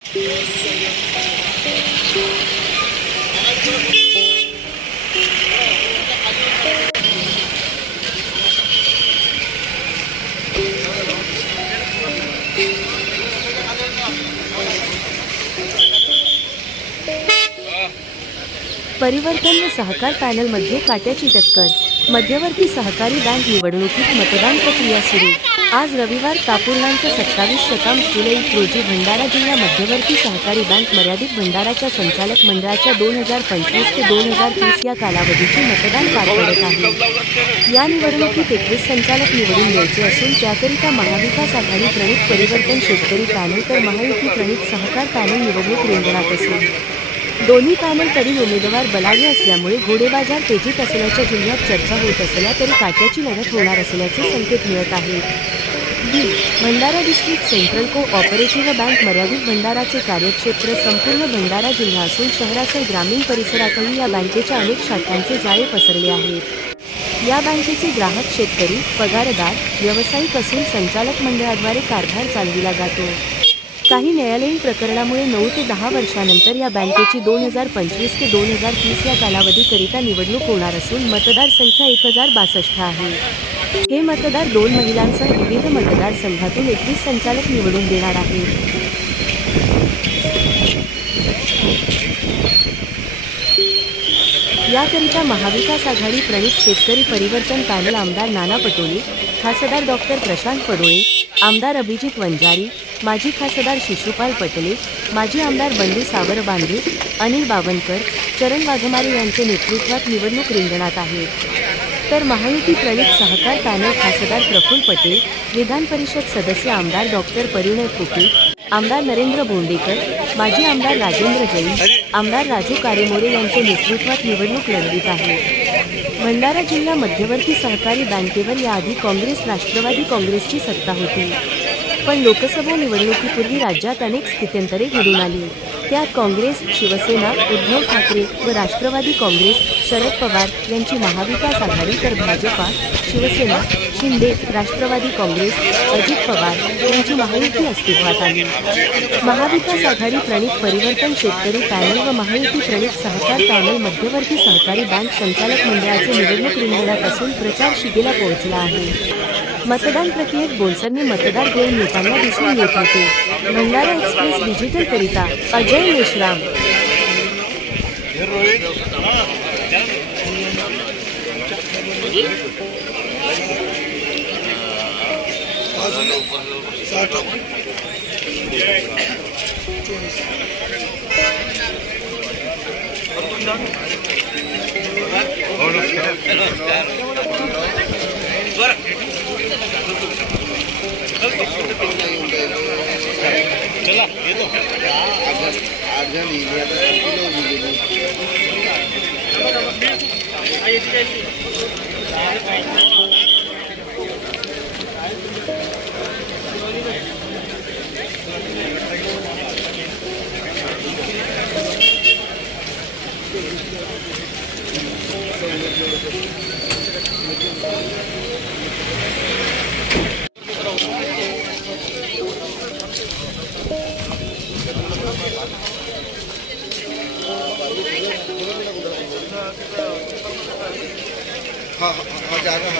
परिवर्तन व सहकार पॅनल मध्ये काट्याची टक्कर। मध्यवर्ती सहकारी बँक निवडणुकीत मतदान प्रक्रिया सुरू। आज रविवार पूर्णांक 27 जुलै रोजी भंडारा जिल्हा मध्यवर्ती सहकारी बँक मर्यादित भंडाराच्या संचालक मंडळाच्या 2025 ते 2030 या कालावधीचे मतदान पार पडत आहे। या निवडणुकीत 21 संचालक निवडून द्यायचे असून त्याकरिता महाविकास आघाडी प्रणित परिवर्तन शेतकरी पॅनल तर महायुती प्रणित सहकार पॅनल निवडणूक रिंगणात असेल। दोन्ही पॅनलकडील उमेदवार बलाढ्य असल्यामुळे घोडेबाजार तेजीत असल्याच्या जिल्ह्यात चर्चा होत असल्या तरी काट्याची लढत होणार असल्याचे संकेत मिळत आहेत। Bhandara district central co-operative bank मर्यादित भंडाराचे कार्यक्षेत्र संपूर्ण भंडारा जिल्हा असून शहरासह ग्रामीण परिसरातही या बँकेच्या अनेक शाखांचे जाळे पसरले आहेत। या बँकेचे ग्राहक शेतकरी, पगारदार, व्यावसायिक असून संचालक मंडळाद्वारे कारभार चालविला जातो। काही न्यायालयीन प्रकरणामुळे 9 ते 10 वर्षांनंतर या बँकेची 2025 ते 2030 या कालावधीकरिता निवडणूक होणार असून मतदार संख्या 1062 आहे। हे मतदार 2 महिलांसह विविध मतदारसंघातून 21 संचालक निवडून देणार आहेत। याकरिता महाविकास आघाडी प्रणित शेतकरी परिवर्तन पॅनल आमदार नाना पटोले, खासदार डॉक्टर प्रशांत पडोळे, आमदार अभिजित वंजारी, माजी खासदार शिशुपाल पटले, माजी आमदार बंडू सावरबांधे, अनिल बावनकर, चरण वाघमारे यांचे नेतृत्वात निवडणूक रिंगणात आहे। तर महायुती प्रणित सहकार पॅनल खासदार प्रफुल्ल पटेल, विधान परिषद सदस्य आमदार डॉक्टर परिणय फुके, आमदार नरेंद्र बोंडेकर, माजी आमदार राजेंद्र जैन, आमदार राजू कारेमोरे यांचे नेतृत्वात निवडणूक लढवित आहे। भंडारा जिल्हा मध्यवर्ती सहकारी बँकेवर याआधी काँग्रेस राष्ट्रवादी काँग्रेसची सत्ता होती, पण लोकसभा निवडणुकीपूर्वी राज्यात अनेक स्थित्यंतरे घडून आली। त्यात काँग्रेस, शिवसेना, उद्धव ठाकरे व राष्ट्रवादी काँग्रेस, शरद पवार यांची महाविकास आघाडी तर भाजपा, शिवसेना, शिंदे, राष्ट्रवादी काँग्रेस, अजित पवार यांची महायुती अस्तित्वात आली। महाविकास आघाडी प्रणित परिवर्तन शेतकरी पॅनल व महायुती प्रणित सहकार पॅनल मध्यवर्ती सहकारी बँक संचालक मंडळाचे निवडणूक रिंगणात असून प्रचार शिगेला पोहोचला आहे। मतदान प्रक्रियेत बोलसरने मतदार घेऊन येताना दिसून येत होते। भंडारा एक्सप्रेस डिजिटल करिता अजय मेश्राम। चला येतो 8 जण हाँ जा रहा है।